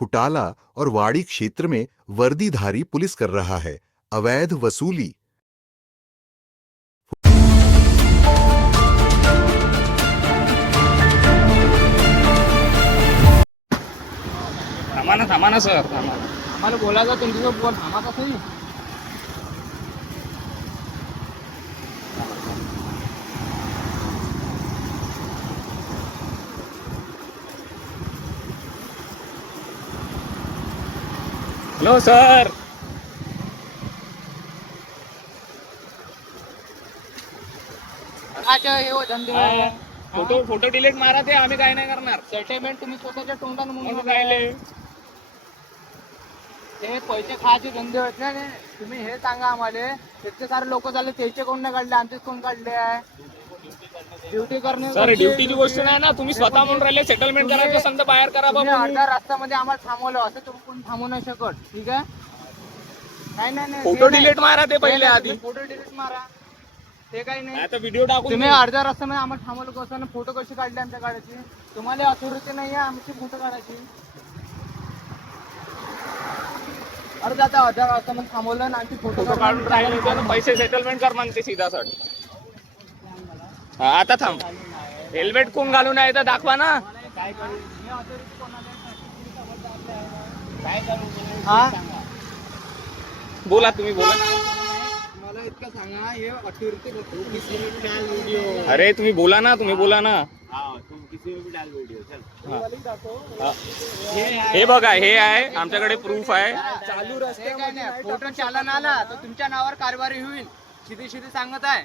फुटाला और वाड़ी क्षेत्र में वर्दीधारी पुलिस कर रहा है अवैध वसूली। थांबा ना सर, थांबा. आम्हाला बोलायचं तुमच्यासोबत बोल, थांबा कसंही. Hello sir. अच्छा हे हो धंदे फोटो डिलीट मारा ते, आम्ही काय नाही करणार. सेटलमेंट तुम्ही स्वतःच्या तोंडाने म्हणून म्हणून राहिले. ते पैसे खायचे धंदे होत ना. तुम्ही हे सांगा आम्हाला, इतके सारे लोक झाले, त्याचे कोण नाही काढले, आमचेच कोण काढले आहे? ड्युटी करणे सर ड्युटीची गोष्ट नाही ना, तुम्ही स्वतः म्हणून राहिले सेटलमेंट करायचं असेल तर बाहेर करा तुम्ही बाबा. अर्ध्या रस्त्यामध्ये आम्हाला थांबवलं, असं तुम्ही कोण थांबवू नाही शकत. ठीक आहे. नाही फोटो डिलीट मारा ते पहिले आधी. फोटो डिलीट मारा, ते काही नाही. आता व्हिडिओ टाकून तुम्ही अर्ध्या रस्त्यामध्ये आम्हाला थांबवलं कसं, फोटो कशी काढले आमच्या काढायची? तुम्हाला अथॉरिटी नाही आहे आमची फोटो काढायची? अर्धा रस्त्यामध्ये थांबवलं आणि आमची फोटो काढून राहिले तर पैसे सेटलमेंट कर म्हणते सीधा सर. आता थांब, हेल्मेट कोण घालून आहे तर दाखवा ना. काय करू? काय करू? हा, बोला तुम्ही बोला. मला इतकं सांगा, हे अथॉरिटी व्हिडिओ. अरे तुम्ही बोला ना, तुम्ही बोला ना. हे बघा, हे आहे आमच्याकडे प्रूफ आहे. चालू रस्ते काय नाही, फोटो चालन आला तर तुमच्या नावावर कारवाई होईल. सीधी सांगत आहे.